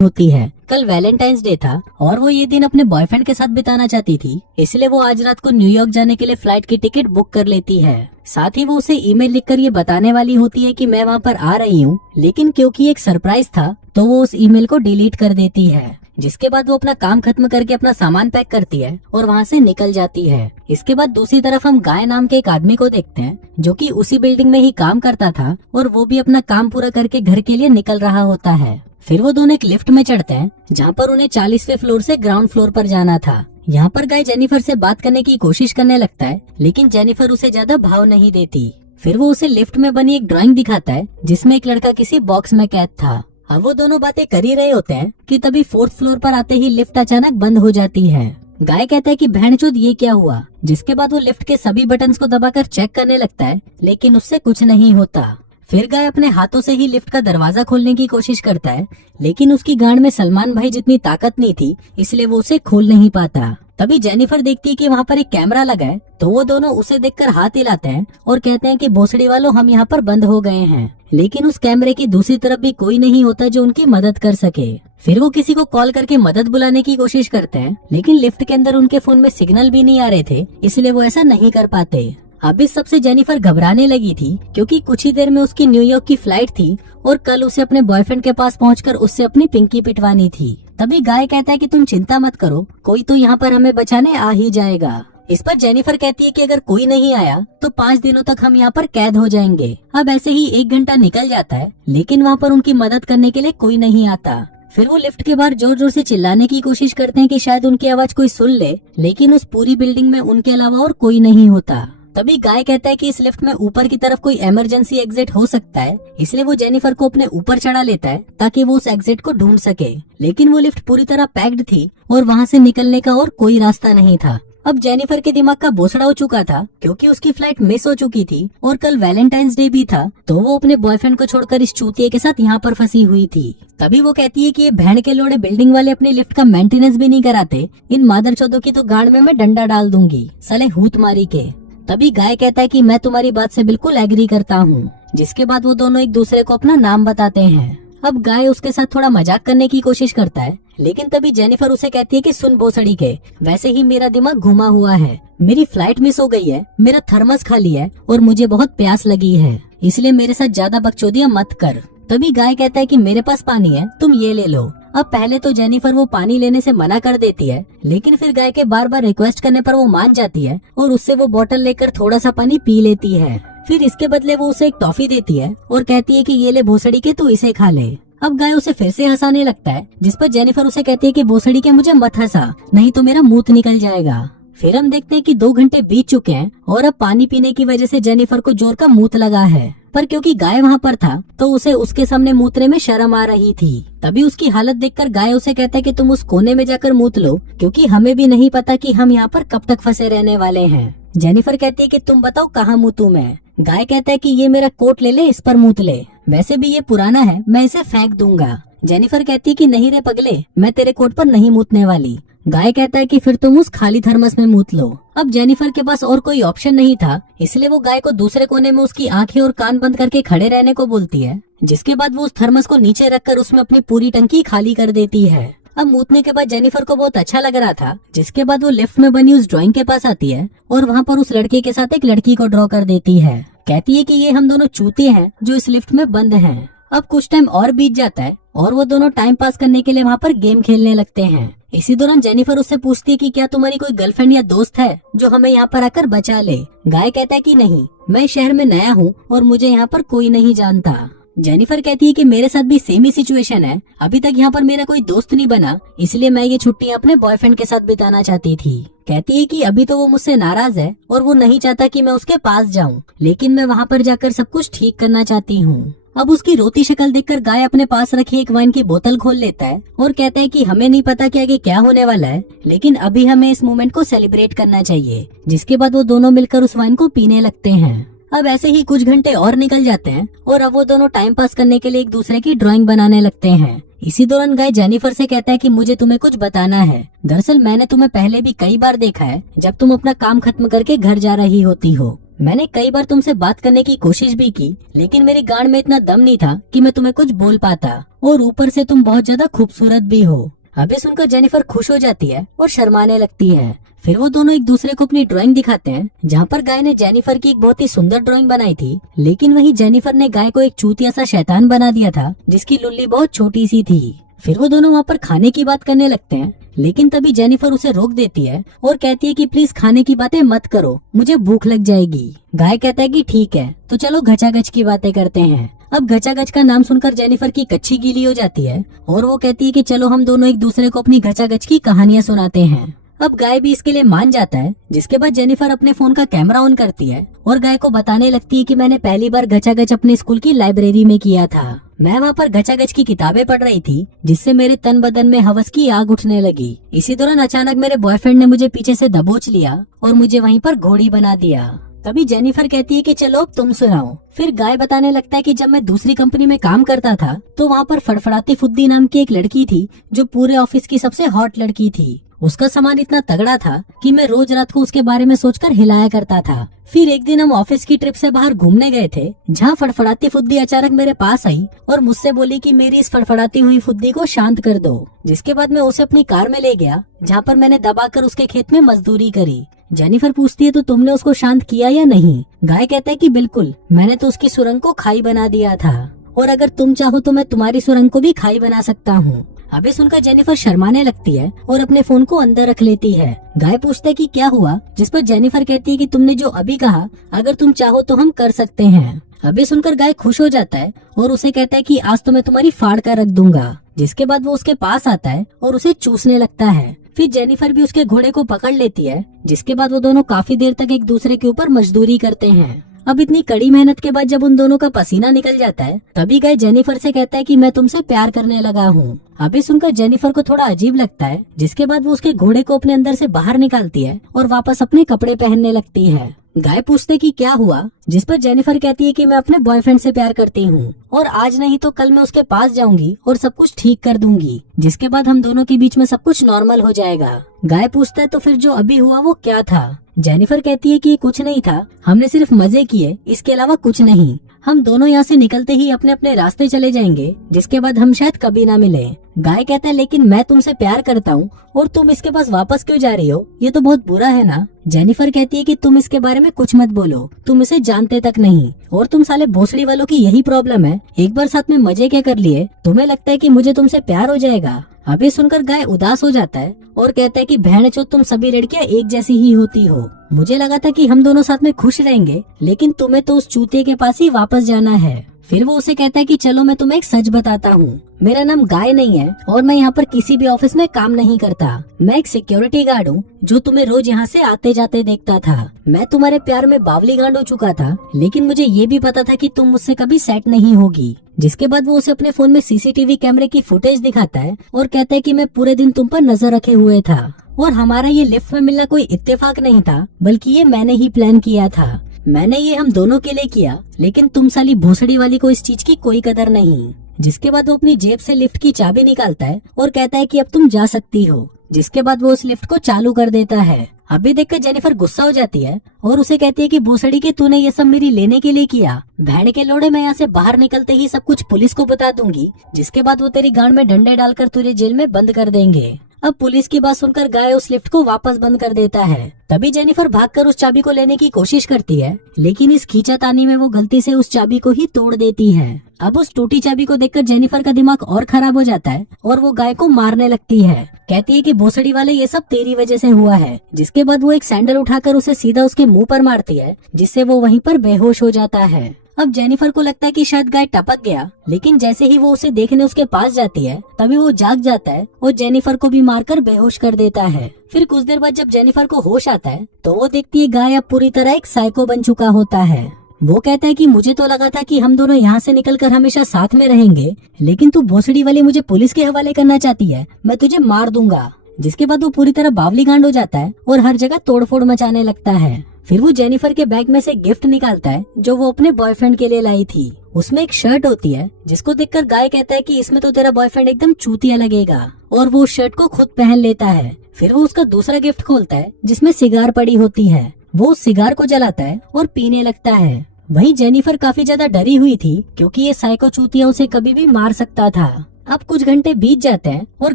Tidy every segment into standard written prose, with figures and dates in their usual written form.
होती है। कल वैलेंटाइंस डे था और वो ये दिन अपने बॉयफ्रेंड के साथ बिताना चाहती थी, इसलिए वो आज रात को न्यूयॉर्क जाने के लिए फ्लाइट की टिकट बुक कर लेती है। साथ ही वो उसे ईमेल लिखकर ये बताने वाली होती है कि मैं वहाँ पर आ रही हूँ, लेकिन क्योंकि एक सरप्राइज था तो वो उस ईमेल को डिलीट कर देती है। जिसके बाद वो अपना काम खत्म करके अपना सामान पैक करती है और वहाँ से निकल जाती है। इसके बाद दूसरी तरफ हम गाय नाम के एक आदमी को देखते हैं जो कि उसी बिल्डिंग में ही काम करता था और वो भी अपना काम पूरा करके घर के लिए निकल रहा होता है। फिर वो दोनों एक लिफ्ट में चढ़ते हैं जहाँ पर उन्हें 40वें फ्लोर से ग्राउंड फ्लोर पर जाना था। यहाँ पर गाय जेनिफर से बात करने की कोशिश करने लगता है, लेकिन जेनिफर उसे ज्यादा भाव नहीं देती। फिर वो उसे लिफ्ट में बनी एक ड्राइंग दिखाता है जिसमें एक लड़का किसी बॉक्स में कैद था। अब वो दोनों बातें कर ही रहे होते हैं कि तभी 4th फ्लोर पर आते ही लिफ्ट अचानक बंद हो जाती है। गाय कहता है कि भैंचोद ये क्या हुआ। जिसके बाद वो लिफ्ट के सभी बटन्स को दबाकर चेक करने लगता है, लेकिन उससे कुछ नहीं होता। फिर गाय अपने हाथों से ही लिफ्ट का दरवाजा खोलने की कोशिश करता है, लेकिन उसकी गांड में सलमान भाई जितनी ताकत नहीं थी, इसलिए वो उसे खोल नहीं पाता। तभी जेनिफर देखती है कि वहाँ पर एक कैमरा लगा है, तो वो दोनों उसे देखकर हाथ हिलाते हैं और कहते हैं कि भोसड़ी वालों, हम यहाँ पर बंद हो गए हैं। लेकिन उस कैमरे की दूसरी तरफ भी कोई नहीं होता जो उनकी मदद कर सके। फिर वो किसी को कॉल करके मदद बुलाने की कोशिश करते हैं, लेकिन लिफ्ट के अंदर उनके फोन में सिग्नल भी नहीं आ रहे थे, इसलिए वो ऐसा नहीं कर पाते। अब इस सबसे जेनिफर घबराने लगी थी, क्योंकि कुछ ही देर में उसकी न्यूयॉर्क की फ्लाइट थी और कल उसे अपने बॉयफ्रेंड के पास पहुंचकर उससे अपनी पिंकी पिटवानी थी। तभी गाय कहता है कि तुम चिंता मत करो, कोई तो यहाँ पर हमें बचाने आ ही जाएगा। इस पर जेनिफर कहती है कि अगर कोई नहीं आया तो 5 दिनों तक हम यहाँ पर कैद हो जाएंगे। अब ऐसे ही 1 घंटा निकल जाता है, लेकिन वहाँ पर उनकी मदद करने के लिए कोई नहीं आता। फिर वो लिफ्ट के बाहर जोर जोर से चिल्लाने की कोशिश करते हैं कि शायद उनकी आवाज कोई सुन ले, लेकिन उस पूरी बिल्डिंग में उनके अलावा और कोई नहीं होता। तभी गाय कहता है कि इस लिफ्ट में ऊपर की तरफ कोई इमरजेंसी एग्जिट हो सकता है, इसलिए वो जेनिफर को अपने ऊपर चढ़ा लेता है ताकि वो उस एग्जिट को ढूंढ सके। लेकिन वो लिफ्ट पूरी तरह पैक्ड थी और वहाँ से निकलने का और कोई रास्ता नहीं था। अब जेनिफर के दिमाग का बोसड़ा हो चुका था, क्योंकि उसकी फ्लाइट मिस हो चुकी थी और कल वैलेंटाइंस डे भी था, तो वो अपने बॉयफ्रेंड को छोड़कर इस चूतिए के साथ यहाँ पर फंसी हुई थी। तभी वो कहती है कि ये भेड़ के लोड़े बिल्डिंग वाले अपनी लिफ्ट का मेंटेनेंस भी नहीं कराते, इन मादरचोदों की तो गांड में मैं डंडा डाल दूंगी, साले हूत मारी के। तभी गाय कहता है कि मैं तुम्हारी बात से बिल्कुल एग्री करता हूँ। जिसके बाद वो दोनों एक दूसरे को अपना नाम बताते हैं। अब गाय उसके साथ थोड़ा मजाक करने की कोशिश करता है, लेकिन तभी जेनिफर उसे कहती है कि सुन भोसड़ी के, वैसे ही मेरा दिमाग घुमा हुआ है, मेरी फ्लाइट मिस हो गई है, मेरा थर्मस खाली है और मुझे बहुत प्यास लगी है, इसलिए मेरे साथ ज्यादा बकचोदियां मत कर। तभी गाय कहता है कि मेरे पास पानी है, तुम ये ले लो। अब पहले तो जेनिफर वो पानी लेने से मना कर देती है, लेकिन फिर गाय के बार बार रिक्वेस्ट करने पर वो मान जाती है और उससे वो बोतल लेकर थोड़ा सा पानी पी लेती है। फिर इसके बदले वो उसे एक टॉफी देती है और कहती है कि ये ले भोसड़ी के, तू इसे खा ले। अब गाय उसे फिर से हंसाने लगता है, जिस पर जेनिफर उसे कहती है कि भोसड़ी के, मुझे मत हंसा, नहीं तो मेरा मुंह निकल जाएगा। फिर हम देखते हैं कि 2 घंटे बीत चुके हैं और अब पानी पीने की वजह से जेनिफर को जोर का मूत लगा है, पर क्योंकि गाय वहाँ पर था तो उसे उसके सामने मूतने में शर्म आ रही थी। तभी उसकी हालत देखकर गाय उसे कहता है कि तुम उस कोने में जाकर मूत लो, क्योंकि हमें भी नहीं पता कि हम यहाँ पर कब तक फंसे रहने वाले हैं। जेनिफर कहती है कि तुम बताओ कहाँ मूतूं मैं। गाय कहता है कि ये मेरा कोट ले ले, इस पर मूत ले, वैसे भी ये पुराना है, मैं इसे फेंक दूंगा। जेनिफर कहती है कि नहीं रे पगले, मैं तेरे कोट पर नहीं मूतने वाली। गाय कहता है कि फिर तुम उस खाली थर्मस में मूत लो। अब जेनिफर के पास और कोई ऑप्शन नहीं था, इसलिए वो गाय को दूसरे कोने में उसकी आंखें और कान बंद करके खड़े रहने को बोलती है। जिसके बाद वो उस थर्मस को नीचे रखकर उसमें अपनी पूरी टंकी खाली कर देती है। अब मूतने के बाद जेनिफर को बहुत अच्छा लग रहा था, जिसके बाद वो लिफ्ट में बनी उस ड्राइंग के पास आती है और वहाँ पर उस लड़के के साथ एक लड़की को ड्रॉ कर देती है। कहती है कि ये हम दोनों चूते हैं जो इस लिफ्ट में बंद हैं। अब कुछ टाइम और बीत जाता है और वो दोनों टाइम पास करने के लिए वहाँ पर गेम खेलने लगते हैं। इसी दौरान जेनिफर उससे पूछती है कि क्या तुम्हारी कोई गर्लफ्रेंड या दोस्त है जो हमें यहाँ पर आकर बचा ले। गाय कहता है कि नहीं, मैं शहर में नया हूँ और मुझे यहाँ पर कोई नहीं जानता। जेनिफर कहती है कि मेरे साथ भी सेम ही सिचुएशन है, अभी तक यहाँ पर मेरा कोई दोस्त नहीं बना, इसलिए मैं ये छुट्टी अपने बॉयफ्रेंड के साथ बिताना चाहती थी। कहती है कि अभी तो वो मुझसे नाराज है और वो नहीं चाहता कि मैं उसके पास जाऊँ, लेकिन मैं वहाँ पर जाकर सब कुछ ठीक करना चाहती हूँ। अब उसकी रोती शक्ल देखकर गाय अपने पास रखी एक वाइन की बोतल खोल लेता है और कहता है कि हमें नहीं पता कि आगे क्या होने वाला है, लेकिन अभी हमें इस मोमेंट को सेलिब्रेट करना चाहिए। जिसके बाद वो दोनों मिलकर उस वाइन को पीने लगते हैं। अब ऐसे ही कुछ घंटे और निकल जाते हैं और अब वो दोनों टाइम पास करने के लिए एक दूसरे की ड्राइंग बनाने लगते हैं। इसी दौरान गाय जेनिफर से कहता है कि मुझे तुम्हें कुछ बताना है। दरअसल मैंने तुम्हें पहले भी कई बार देखा है जब तुम अपना काम खत्म करके घर जा रही होती हो। मैंने कई बार तुमसे बात करने की कोशिश भी की, लेकिन मेरी गांड में इतना दम नहीं था कि मैं तुम्हें कुछ बोल पाता, और ऊपर से तुम बहुत ज्यादा खूबसूरत भी हो। अभी सुनकर जेनिफर खुश हो जाती है और शर्माने लगती है। फिर वो दोनों एक दूसरे को अपनी ड्राइंग दिखाते हैं, जहाँ पर गाय ने जेनिफर की एक बहुत ही सुंदर ड्राइंग बनाई थी, लेकिन वही जेनिफर ने गाय को एक चूतिया सा शैतान बना दिया था, जिसकी लुल्ली बहुत छोटी सी थी। फिर वो दोनों वहाँ पर खाने की बात करने लगते हैं, लेकिन तभी जेनिफर उसे रोक देती है और कहती है कि प्लीज खाने की बातें मत करो, मुझे भूख लग जाएगी। गाय कहता है कि ठीक है, तो चलो घचाघच की बातें करते हैं। अब घचाघच का नाम सुनकर जेनिफर की कच्ची गीली हो जाती है और वो कहती है कि चलो हम दोनों एक दूसरे को अपनी घचाघच की कहानियां सुनाते हैं। अब गाय भी इसके लिए मान जाता है, जिसके बाद जेनिफर अपने फोन का कैमरा ऑन करती है और गाय को बताने लगती है कि मैंने पहली बार घचाघच अपने स्कूल की लाइब्रेरी में किया था। मैं वहाँ पर घचाघच की किताबें पढ़ रही थी, जिससे मेरे तन बदन में हवस की आग उठने लगी। इसी दौरान अचानक मेरे बॉयफ्रेंड ने मुझे पीछे से दबोच लिया और मुझे वहीं पर घोड़ी बना दिया। तभी जेनिफर कहती है कि चलो अब तुम सुनाओ। फिर गाय बताने लगता है कि जब मैं दूसरी कंपनी में काम करता था, तो वहाँ पर फड़फड़ाती फुद्दी नाम की एक लड़की थी, जो पूरे ऑफिस की सबसे हॉट लड़की थी। उसका सामान इतना तगड़ा था कि मैं रोज रात को उसके बारे में सोचकर हिलाया करता था। फिर एक दिन हम ऑफिस की ट्रिप से बाहर घूमने गए थे, जहाँ फड़फड़ाती फुद्दी अचानक मेरे पास आई और मुझसे बोली कि मेरी इस फड़फड़ाती हुई फुद्दी को शांत कर दो। जिसके बाद मैं उसे अपनी कार में ले गया, जहाँ पर मैंने दबाकर उसके खेत में मजदूरी करी। जेनिफर पूछती है तो तुमने उसको शांत किया या नहीं? गाय कहता है कि बिल्कुल, मैंने तो उसकी सुरंग को खाई बना दिया था, और अगर तुम चाहो तो मैं तुम्हारी सुरंग को भी खाई बना सकता हूँ। अभी सुनकर जेनिफर शर्माने लगती है और अपने फोन को अंदर रख लेती है। गाय पूछता है कि क्या हुआ, जिस पर जेनिफर कहती है कि तुमने जो अभी कहा, अगर तुम चाहो तो हम कर सकते हैं। अभी सुनकर गाय खुश हो जाता है और उसे कहता है कि आज तो मैं तुम्हारी फाड़ कर रख दूंगा। जिसके बाद वो उसके पास आता है और उसे चूसने लगता है। फिर जेनिफर भी उसके घोड़े को पकड़ लेती है, जिसके बाद वो दोनों काफी देर तक एक दूसरे के ऊपर मजदूरी करते हैं। अब इतनी कड़ी मेहनत के बाद जब उन दोनों का पसीना निकल जाता है, तभी गाय जेनिफर से कहता है कि मैं तुमसे प्यार करने लगा हूँ। अभी सुनकर जेनिफर को थोड़ा अजीब लगता है, जिसके बाद वो उसके घोड़े को अपने अंदर से बाहर निकालती है और वापस अपने कपड़े पहनने लगती है। गाय पूछते कि क्या हुआ, जिस पर जेनिफर कहती है कि मैं अपने बॉयफ्रेंड से प्यार करती हूँ और आज नहीं तो कल मैं उसके पास जाऊंगी और सब कुछ ठीक कर दूंगी, जिसके बाद हम दोनों के बीच में सब कुछ नॉर्मल हो जाएगा। गाय पूछता है तो फिर जो अभी हुआ वो क्या था? जेनिफर कहती है कि कुछ नहीं था, हमने सिर्फ मजे किए, इसके अलावा कुछ नहीं। हम दोनों यहाँ से निकलते ही अपने अपने रास्ते चले जाएंगे, जिसके बाद हम शायद कभी ना मिले। गाय कहता है लेकिन मैं तुमसे प्यार करता हूँ और तुम इसके पास वापस क्यों जा रही हो? ये तो बहुत बुरा है ना। जेनिफर कहती है कि तुम इसके बारे में कुछ मत बोलो, तुम इसे जानते तक नहीं, और तुम साले भोसड़ी वालों की यही प्रॉब्लम है, एक बार साथ में मजे क्या कर लिए, तुम्हें लगता है कि मुझे तुमसे प्यार हो जाएगा। अभी सुनकर गाय उदास हो जाता है और कहता है कि बहनचोद तुम सभी लड़कियां एक जैसी ही होती हो। मुझे लगा था कि हम दोनों साथ में खुश रहेंगे, लेकिन तुम्हें तो उस चूतिए के पास ही वापस जाना है। फिर वो उसे कहता है कि चलो मैं तुम्हें एक सच बताता हूँ, मेरा नाम गाय नहीं है और मैं यहाँ पर किसी भी ऑफिस में काम नहीं करता। मैं एक सिक्योरिटी गार्ड हूँ जो तुम्हें रोज यहाँ से आते जाते देखता था। मैं तुम्हारे प्यार में बावली गांड हो चुका था, लेकिन मुझे ये भी पता था कि तुम मुझसे कभी सेट नहीं होगी। जिसके बाद वो उसे अपने फोन में सीसीटीवी कैमरे की फुटेज दिखाता है और कहता है कि मैं पूरे दिन तुम पर नजर रखे हुए था और हमारा ये लिफ्ट में मिलना कोई इत्तेफाक नहीं था, बल्कि ये मैंने ही प्लान किया था। मैंने ये हम दोनों के लिए किया, लेकिन तुम साली भोसड़ी वाली को इस चीज की कोई कदर नहीं। जिसके बाद वो अपनी जेब से लिफ्ट की चाबी निकालता है और कहता है कि अब तुम जा सकती हो। जिसके बाद वो उस लिफ्ट को चालू कर देता है। अभी देखकर जेनिफर गुस्सा हो जाती है और उसे कहती है कि भोसड़ी के तूने ये सब मेरी लेने के लिए किया, भेड़ के लोड़े, मैं यहाँ से बाहर निकलते ही सब कुछ पुलिस को बता दूंगी। जिसके बाद वो तेरी गांड में डंडे डालकर तुझे जेल में बंद कर देंगे। अब पुलिस की बात सुनकर गाय उस लिफ्ट को वापस बंद कर देता है। तभी जेनिफर भागकर उस चाबी को लेने की कोशिश करती है, लेकिन इस खींचातानी में वो गलती से उस चाबी को ही तोड़ देती है। अब उस टूटी चाबी को देखकर जेनिफर का दिमाग और खराब हो जाता है और वो गाय को मारने लगती है। कहती है कि भोसड़ी वाले ये सब तेरी वजह से हुआ है। जिसके बाद वो एक सैंडल उठाकर उसे सीधा उसके मुंह पर मारती है, जिससे वो वहीं पर बेहोश हो जाता है। अब जेनिफर को लगता है कि शायद गाय टपक गया, लेकिन जैसे ही वो उसे देखने उसके पास जाती है, तभी वो जाग जाता है और जेनिफर को भी मारकर बेहोश कर देता है। फिर कुछ देर बाद जब जेनिफर को होश आता है, तो वो देखती है गाय अब पूरी तरह एक साइको बन चुका होता है। वो कहता है कि मुझे तो लगा था कि हम दोनों यहाँ से निकलकर हमेशा साथ में रहेंगे, लेकिन तू भोसड़ी वाली मुझे पुलिस के हवाले करना चाहती है, मैं तुझे मार दूंगा। जिसके बाद वो पूरी तरह बावली गांड हो जाता है और हर जगह तोड़फोड़ मचाने लगता है। फिर वो जेनिफर के बैग में से गिफ्ट निकालता है जो वो अपने बॉयफ्रेंड के लिए लाई थी। उसमें एक शर्ट होती है, जिसको देखकर गाय कहता है कि इसमें तो तेरा बॉयफ्रेंड एकदम चूतिया लगेगा, और वो शर्ट को खुद पहन लेता है। फिर वो उसका दूसरा गिफ्ट खोलता है, जिसमें सिगार पड़ी होती है। वो उस सिगार को जलाता है और पीने लगता है। वहीं जेनिफर काफी ज्यादा डरी हुई थी क्योंकि ये साइको चूतिया उसे कभी भी मार सकता था। अब कुछ घंटे बीत जाते हैं और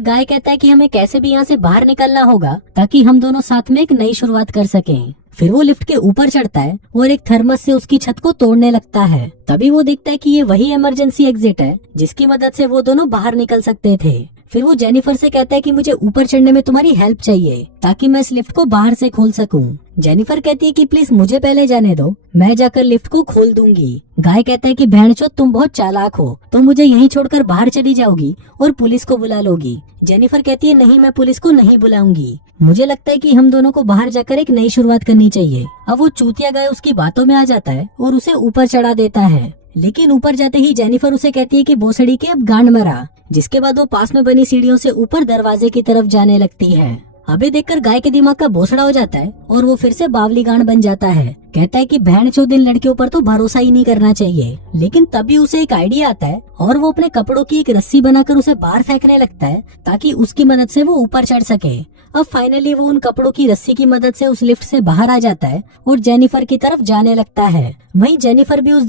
गाय कहता है कि हमें कैसे भी यहाँ से बाहर निकलना होगा ताकि हम दोनों साथ में एक नई शुरुआत कर सकें। फिर वो लिफ्ट के ऊपर चढ़ता है और एक थर्मस से उसकी छत को तोड़ने लगता है। तभी वो देखता है कि ये वही इमरजेंसी एग्जिट है जिसकी मदद से वो दोनों बाहर निकल सकते थे। फिर वो जेनिफर से कहता है कि मुझे ऊपर चढ़ने में तुम्हारी हेल्प चाहिए ताकि मैं इस लिफ्ट को बाहर से खोल सकूं। जेनिफर कहती है कि प्लीज मुझे पहले जाने दो, मैं जाकर लिफ्ट को खोल दूंगी। गाय कहता है कि बहनचोद तुम बहुत चालाक हो, तो मुझे यहीं छोड़कर बाहर चली जाओगी और पुलिस को बुला लोगी। जेनिफर कहती है नहीं, मैं पुलिस को नहीं बुलाऊंगी, मुझे लगता है कि हम दोनों को बाहर जाकर एक नई शुरुआत करनी चाहिए। अब वो चूतिया गाय उसकी बातों में आ जाता है और उसे ऊपर चढ़ा देता है। लेकिन ऊपर जाते ही जेनिफर उसे कहती है कि भोसड़ी के अब गांड मरा, जिसके बाद वो पास में बनी सीढ़ियों से ऊपर दरवाजे की तरफ जाने लगती है। अभी देखकर गाय के दिमाग का भोसड़ा हो जाता है और वो फिर से बावली गांड बन जाता है। कहता है कि बहनचोद इन लड़कियों पर तो भरोसा ही नहीं करना चाहिए। लेकिन तभी उसे एक आइडिया आता है और वो अपने कपड़ों की एक रस्सी बनाकर उसे बाहर फेंकने लगता है ताकि उसकी मदद से वो ऊपर चढ़ सके। अब फाइनली वो उन कपड़ों की रस्सी की मदद से उस लिफ्ट से बाहर आ जाता है और जेनिफर की तरफ जाने लगता है। वहीं जेनिफर भी उस